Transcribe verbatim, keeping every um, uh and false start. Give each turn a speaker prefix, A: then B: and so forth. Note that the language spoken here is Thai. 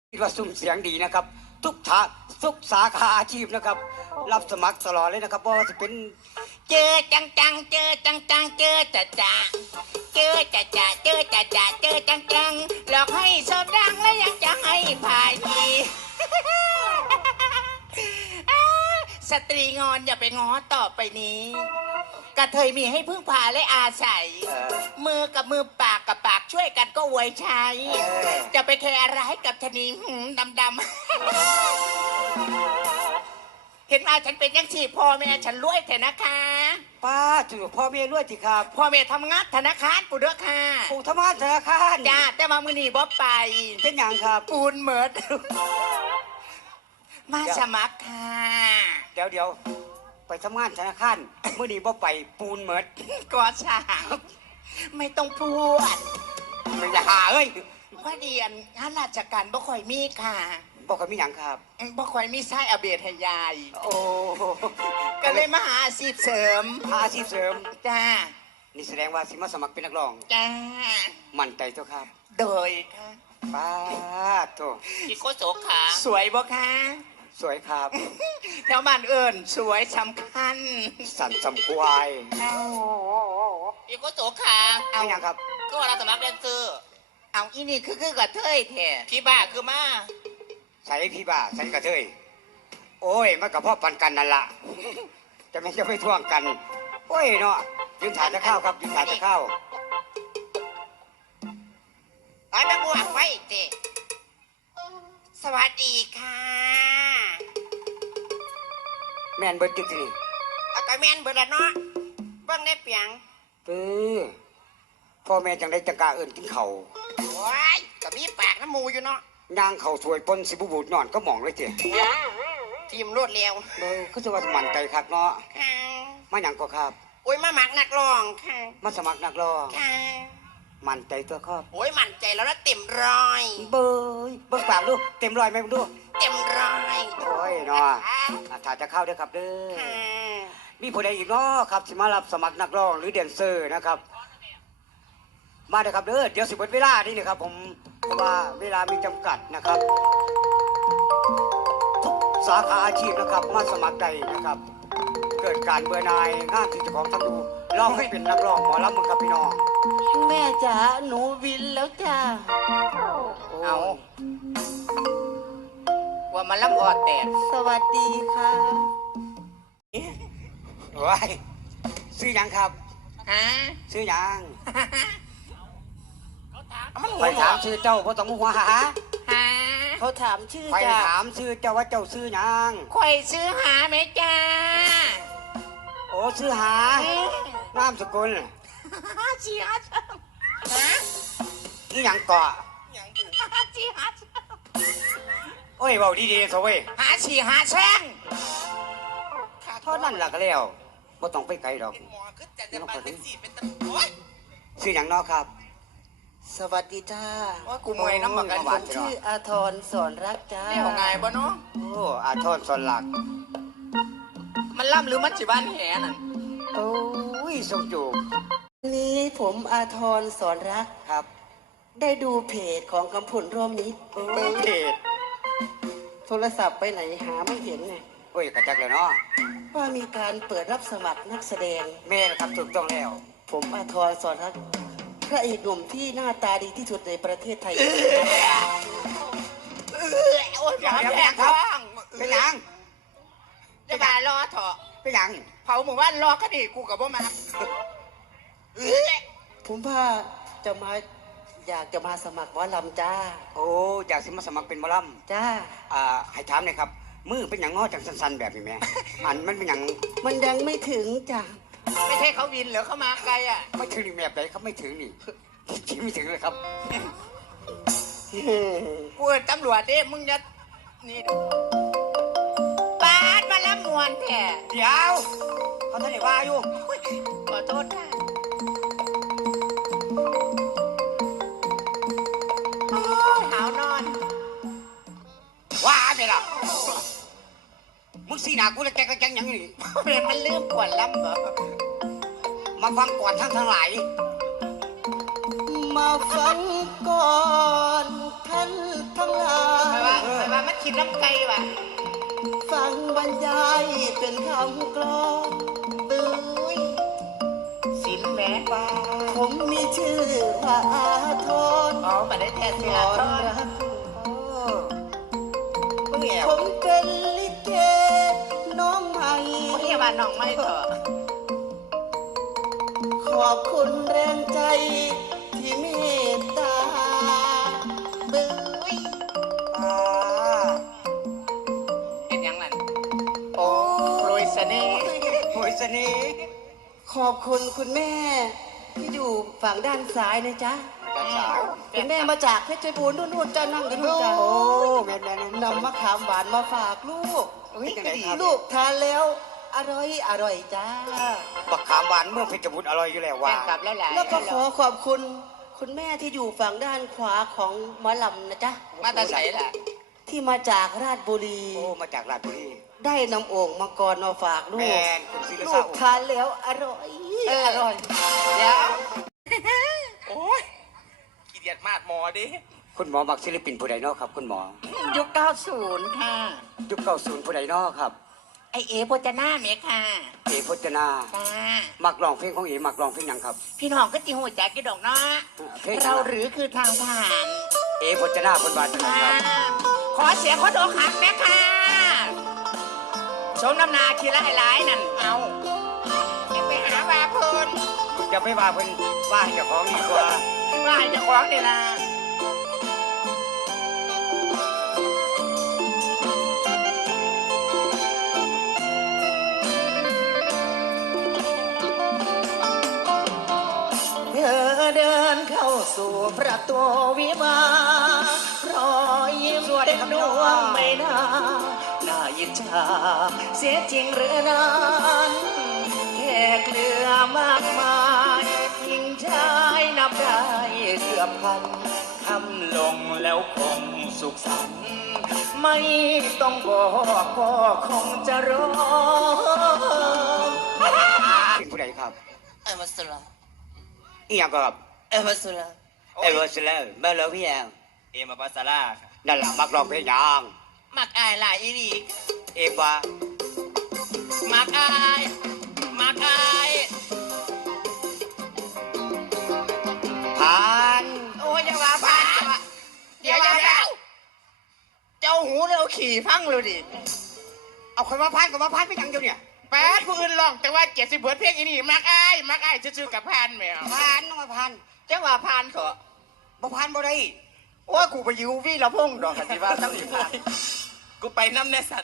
A: คิดว่าซุ้มเสียงดีนะครับ ทุกทาทุกสาขาอาชีพนะครับ รับสมัครตลอดเลยนะครับเพราะว่าจะเป็น
B: เจอจังจังเจอจังจังเจอจ่าจ่าเจอจ่าจ่าเจอจ่าจ่าเจอจังจังหลอกให้โซดังแล้วยังจะให้พายดีสตรีงอนอย่าไปง้อต่อไปนี้กระเทยมีให้พึ่งพาและอาศัยมือกับมือปากกับปากช่วยกันก็ไว้ใช้จะไปแคร์อะไรกับชนีดำดำเห็นว่าฉันเป็นยังชีพ่อแม่ฉันรวยแต่นะคะ
A: ป้าจู่พ่อเมียรวยจิครับ
B: พ่อแม่ทำงานธนาคารปู่เด้อค่ะ
A: ปู่ทำงานธนาคาร
B: จ้าแต่มามือนี่บ๊อบไป
A: เป็นอย่างครับ
B: ปูนเหมิดมาสมัครค่ะ
A: เดี๋ยวเดี๋ยวไปทำงานธนาคารเมื่อนี้บ่ไปปูนเหมิด
B: ก่อสร้างไม่ต้องพูด
A: มันจะหาเอ้ย
B: พอดีอันงานราชการบ่ค่อยมีค่ะ
A: บ่ค่อยมีหยังครับ
B: บ่ค่อยมีไส้อาเบดให้ยาย
A: โอ้
B: ก็เลยมาหาอาชีพเสริม
A: หาอาชีพเสริม
B: จ้า
A: นี่แสดงว่าสิมาสมัครเป็นนักร้อง
B: จ้า
A: มั่นใจตัวครับ
B: โดยค่ะ
A: ป้าโต
B: อีโคโสขาสวยบ่คะ
A: สวยครับ
B: แถวบ้านเอิญสวยสำคัญ
A: สันสำควาย
B: อีโคโสขา
A: เอาอย่างครับ
B: ก็ว่าเราสมัครแดนเซอร์เอาอีนี่คือคือกับเทยแท้พี่บ้าคือมา
A: ใส่พี่บ้าใส่กระเทยโอ้ยมันกับพ่อปันกันนั่นละจะไม่จะไม่ท่วงกันโอ้ยเนาะยืนถ่ายจะเข้าครับยืนถ่ายจะเข้า
B: ไอ้แม่บัวไว้เจ๊สวัสดีค่ะ
A: แม่นเบิร์ดจุดสิ
B: เอาแต่แม่นเบิร์ดเนาะเบิ้งได้เปียง
A: เออพ่อแม่จังได้จังกาเอิญกินเข่า
B: ว้ายกับมีปากน้ำมูอยู่เนาะ
A: ย่างเข่าสวยปนสิบุบูดนอนก็มองเลยเจ๊
B: ทีมรวดเร็ว
A: เออก็จะว่ามันใจครับเนาะมาอย่างก็ครับ
B: โอ้ยมาหมักนักร้องค่ะ
A: มาสมัครนักร้อง
B: ค่ะ
A: มันใจตัวครับ
B: โอ้ยมันใจแล้วนะเต็มร้อย
A: เบยเบิกปากดูเต็มร้อยไหมดู
B: เต็มร้อย
A: โอ้ยเนาะถ้าจะเข้าเด้อครับเด้อมีผู้ใดอีกเนาะครับที่มารับสมัครนักร้องหรือแดนเซอร์นะครับมาเด้อครับเด้อเดี๋ยวสิบวันเวลานี่นะครับผมเพราะว่าเวลามีจำกัดนะครับทุกสาขาอาชีพนะครับมาสมัครได้นะครับเกิดการเบื่อหน่ายงานที่เจ้าของทำดูลองให้เป็นนักร้องหมอลำมึงครับพี่น้อง
B: แม่จ๋าหนูวินแล้วจ้าเอาว่ามาล้ำออดแตกสวัสดีค่ะ
A: ว้ายซื้อยังครับ
B: ฮะ
A: ซื้อยัง
B: ไป
A: ถามชื่อเจ้าเพราะต้องหัวหา
B: ฮะเขาถามชื่อ
A: ไปถามชื่อเจ้าว่าเจ้าซื้อยัง
B: ข่อยซื้อหาไหมจ้า
A: โอ้ซื้อหานามสกุล
B: ชีฮัทฮะ
A: นี่ยังเกาะ
B: ชีฮัท
A: โอ้ยเบาดีๆสวย
B: หาชีหาแช่ง
A: เท่านั้นแหละก็แล้วไม่ต้องไปไกลหรอกชื่ออย่างนอกครับ
B: สวัสดีจ้า
A: ว่ากูมวยน้ำมันกัน
B: ผมชื่ออาทรสอนรักจ้านี่ของไงบ่เนาะ
A: โอ้อาทรสอนรัก
B: มันล่ำหรือมันจีบ้านแห่นั่น
A: โอ้ยสมจูบ
B: นี้ผมอาทรสอนรัก
A: ครับ
B: ได้ดูเพจของกำพลร่วมมิตร
A: เพจ
B: โทรศัพท์ไปไหนหาไม่เห็นไง
A: โอ้ยกระจักเลยเนาะ
B: ว่ามีการเปิดรับสมัครนักแสดง
A: แม่ครับถูกต้องแล้ว
B: ผมอาทรสอนรักพระเอกหนุ่มที่หน้าตาดีที่สุดในประเทศไทยโอ้ยอย่าแย่งครับ
A: เป็นยัง
B: จะมารอเถอะ
A: เป็นยัง
B: เผาหมู่บ้านรอคดีกูกับว่ามาผมว่าจะมาอยากจะมาสมัครหมอลำจ้า
A: โอ้อยากสิมาสมัครเป็นหมอล
B: ำจ้า
A: อ่าให้ถามหน่อยครับมือเป็นอย่างง้อจังสั้นๆแบบนี้ไหมอันมันเป็นอย่าง
B: มันยังไม่ถึงจ้าไม่ใช่เขาวินหรือเขามาไกลอ่ะ
A: ไม่ถึงนี่แบบไหนเขาไม่ถึงนี่ที่ไม่ถึงเลยครับ
B: กูตำรวจเด้มึงจะนี่ปาดมาแล้วมวนแท้
A: เดี๋ยวเขาท่านไหนว่าอยู่
B: ขอโทษค่ะหาวนอน
A: ว่าไปล่ะมึงสีหนากูจะแกงกระแกงยังนี่
B: เป็นมันลืมก่อนล้ำเหรอ
A: มาฟังก่อนทั้งทั้งหลาย
B: มาฟังก่อนท่านทั้งหลายกินน้ำไก่วะ
C: ฟังบรรยายเป็นคำกลอนบื้อ
B: สินแหม่
C: ป่าผมมีชื่อว่าอาทร
B: อ๋อมาได้แทน
C: ข
B: เสีย
C: อ
B: ทอด
C: รัก
B: มึงแอบ
C: ผมเป็นลิเกน้องใหม่
B: มึงแอบว่าน้องไม่ต่อ
C: ขอบคุณแรงใจที่เมตตาบื้อ
A: อ่า
B: เป็นยังนั่นโอ้โรยเสน่ห์
A: โหยเสน่ห์
C: ขอบคุณคุณแม่ ที่อยู่ฝั่งด้านซ้ายนะจ๊ะ
A: กระสาว
C: คุณแม่มาจากเพชรบูรณ์นู่นๆจ้านั่งกันนู่นจ้า
A: โอ้แม่นแม่น
C: นำมะขามหวานมาฝากลูก
A: อุ้ยจังไดครับ
C: ลูกทานแล้ว อร่อยอร่อยจ้า
A: บักขามหวานเมืองเพชรบุรีอร่อยอยู่แล้ว
B: แฟ
A: ว่าน
B: กลับแล้วหลาย
C: แล้วก็ขอขอบคุณ คุณแม่ที่อยู่ฝั่งด้านขวาของหมอลำนะจ๊ะ
B: มาตาใสล่ะ
C: ที่มาจากราชบุรี
A: โอ้มาจากราชบุรี
C: ได้นำโอ่งมังกรมาฝากลู
A: แม่
C: ก
A: นคุณศิริ
C: ลู
A: ศาก
C: ทานแล้วอร่อยอร่อย
B: เดี๋ยวโอ้ยขี้เดียดมากหมอดิ
A: คุณหมอมักศิลปินผู้ใดเนาะครับ คุณหมอ
B: ยุคเก้าศูนย์ค่ะ
A: ยุคเก้าศูนย์ผู้ใดเนาะครับ
B: ไอเอโพจนาเมค่ะ
A: เอพจนา
B: จ้า
A: มักร้องเพลงของเอมักร้องเพลงหยังครับ
B: พี่น้องก็จิหัวใจกี่ดอกเนาะ
A: เพลง
B: เราหรือคือทางผ่าน
A: เอพจนาคนบานจัง
B: ค่ะ
A: ครับ
B: ขอเสียงคนอกหักแม่ค่ะสมน้ำหนาคีละหลายๆนั่น เอาจะไปหาว่าเพลิน
A: จะไม่ว่าเพิ่นว่าให้เจ้าของดีกว่า
B: ว่าให้เจะคล้าของนี่ล่ะ
C: เธอเดินเข้าสู่ประตูวิมานรอยยิ้มเต็มดวงไม่น่าน่ายินชา เสียจริงหรือนั้นแค่เกลือมากมายหญิงชายนับได้เกือบพันทำลงแล้วคงสุขสันต์ไม่ต้องบอกก็คงจะร้อง
A: เพลงผู้ใดครับ
C: เอมาสุลา
A: อีหยังก็ครับ
C: เอมาสุลา
A: เอเวอร์สเลอร์เบลเลอร์พี่แอล
B: เอมาปาซาร่า
A: นั่นล่ะมักร้องเพลงหยัง
B: มักอายหลายอีหลี
A: เอว่า
B: มักอายมักอาย
A: ผ่าน
B: โอ้ยอย่าว่าพานเดี๋ยวเดี๋ยวเดี๋ยวเจ้าหูเราขี่พังเลยดิ
A: เอาคนมาผ่านก็มาผ่านไปหยังเดียวเนี่ย
D: แป๊ดผู้อื่นลองแต่ว่าเจ็ดสิบเบิร์ดเพลงอีนี่มักอ้ายมักอ้ายซื่อๆกับพานแมว
A: ผ่านต้องมาผ่าน
B: เจ้าว่าพานก็
A: บ่ผ่านบ่ได้
B: โอ้ยกูไปอยูวี่ละพงดอกกันสิว่าทั้งอีกพาน
D: กูไปน้ำในสัตว์